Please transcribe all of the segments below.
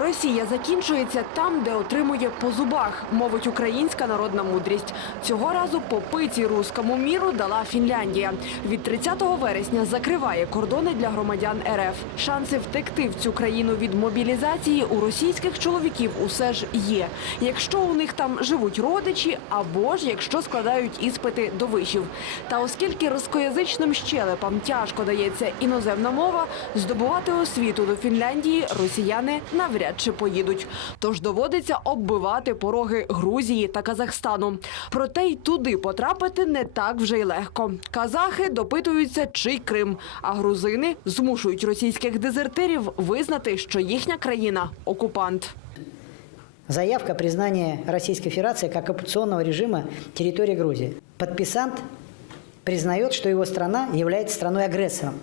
Росія закінчується там, де отримує по зубах, мовить українська народна мудрість. Цього разу по пиці руському міру дала Фінляндія. Від 30 вересня закриває кордони для громадян РФ. Шанси втекти в цю країну від мобілізації у російських чоловіків усе ж є. Якщо у них там живуть родичі, або ж якщо складають іспити до вишів. Та оскільки рускоязичним щелепам тяжко дається іноземна мова, здобувати освіту до Фінляндії росіяни навряд чи поїдуть. Тож доводиться оббивати пороги Грузії та Казахстану. Проте й туди потрапити не так вже й легко. Казахи допитуються, чий Крим, а грузини змушують російських дезертирів визнати, що їхня країна окупант. Заявка признания Российской Федерации как оккупационного режима территории Грузии. Подписант признает, что его страна является страной-агрессором.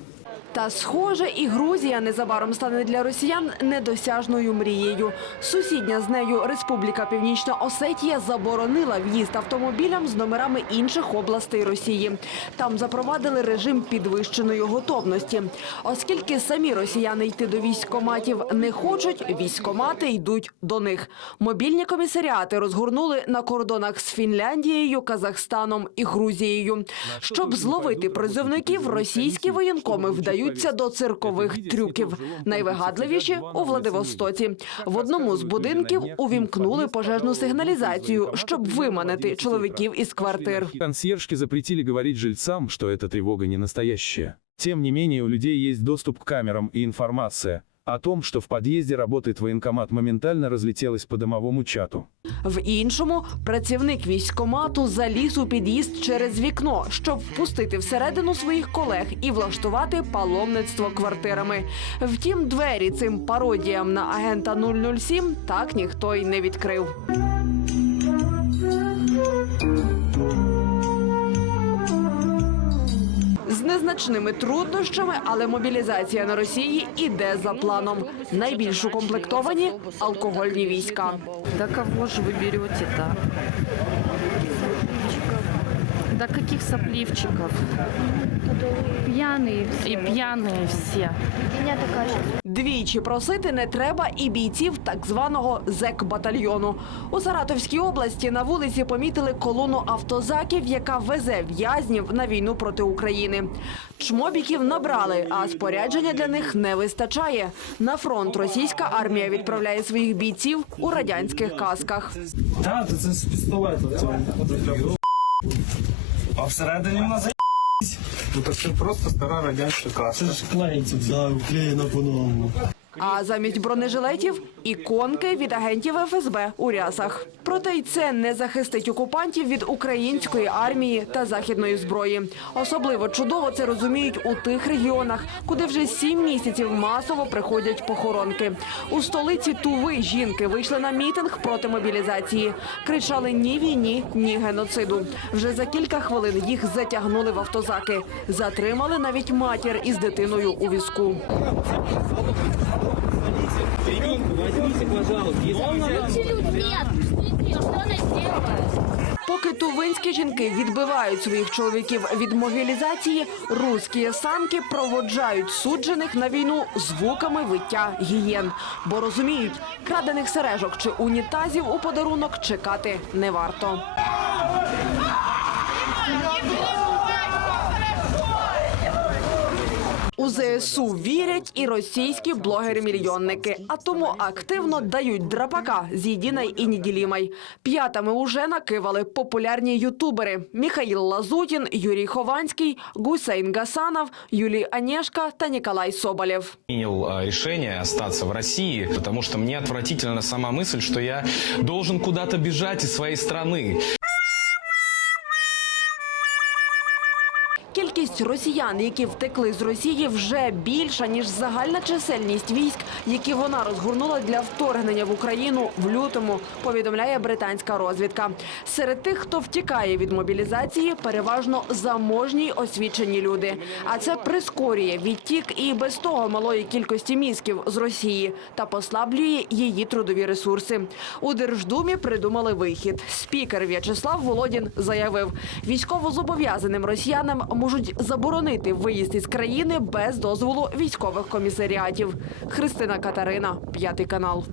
Та схоже, і Грузія незабаром стане для росіян недосяжною мрією. Сусідня з нею Республіка Північна Осетія заборонила в'їзд автомобілям з номерами інших областей Росії. Там запровадили режим підвищеної готовності. Оскільки самі росіяни йти до військкоматів не хочуть, військкомати йдуть до них. Мобільні комісаріати розгорнули на кордонах з Фінляндією, Казахстаном і Грузією. Щоб зловити призовників, російські воєнкоми вдаються до циркових трюків. Найвигадливіші у Владивостоці. В одному з будинків увімкнули пожежну сигналізацію, щоб виманити чоловіків із квартир. Консьержки запретили говорити жильцям, що ця тривога не настояща. Тем не менее, у людей есть доступ к камерам и информация о том, що в під'їзді работает воєнкомат, моментально розлетілось по домовому чату. В іншому працівник військкомату заліз у під'їзд через вікно, щоб впустити всередину своїх колег і влаштувати паломництво квартирами. Втім, двері цим пародіям на агента 007 так ніхто й не відкрив. Незначними труднощами, але мобілізація на Росії іде за планом. Найбільш укомплектовані алкогольні війська. Да кого ж ви берете-то? Да каких сопливчиков? Пьяные и пьяные все. Двічі просити не треба і бійців так званого зек-батальйону. У Саратовській області на вулиці помітили колону автозаків, яка везе в'язнів на війну проти України. Чмобіків набрали, а спорядження для них не вистачає. На фронт російська армія відправляє своїх бійців у радянських касках. Так, це з пістолета. А всередині вона нас Ну так це просто стара радянська каса. це ж клеїться. Да, вклеєна по-новому. А замість бронежилетів іконки від агентів ФСБ у рясах. Проте й це не захистить окупантів від української армії та західної зброї. Особливо чудово це розуміють у тих регіонах, куди вже сім місяців масово приходять похоронки. У столиці Туви жінки вийшли на мітинг проти мобілізації. Кричали ні війні, ні геноциду. Вже за кілька хвилин їх затягнули в автозаки. Затримали навіть матір із дитиною у візку. Поки тувинські жінки відбивають своїх чоловіків від мобілізації, руські самки проводжають суджених на війну звуками виття гієн, бо розуміють, крадених сережок чи унітазів у подарунок чекати не варто. У ЗСУ вірять і російські блогери-мільйонники, а тому активно дають драпака з єдинай і неділімай. П'ятами уже накивали популярні ютубери Міхаїл Лазутін, Юрій Хованський, Гусейн Гасанов, Юлій Анєшка та Ніколай Соболєв. принял а, решение остаться в России, потому что мне отвратительна сама мысль, что я должен куда-то бежать из своей страны. Кількість росіян, які втекли з Росії, вже більша ніж загальна чисельність військ, які вона розгорнула для вторгнення в Україну в лютому. Повідомляє британська розвідка. Серед тих, хто втікає від мобілізації, переважно заможні й освічені люди. А це прискорює відтік і без того малої кількості мізків з Росії та послаблює її трудові ресурси. У Держдумі придумали вихід. Спікер В'ячеслав Володін заявив, військовозобов'язаним росіянам можуть заборонити виїзд із країни без дозволу військових комісаріатів. Христина Катерина, п'ятий канал.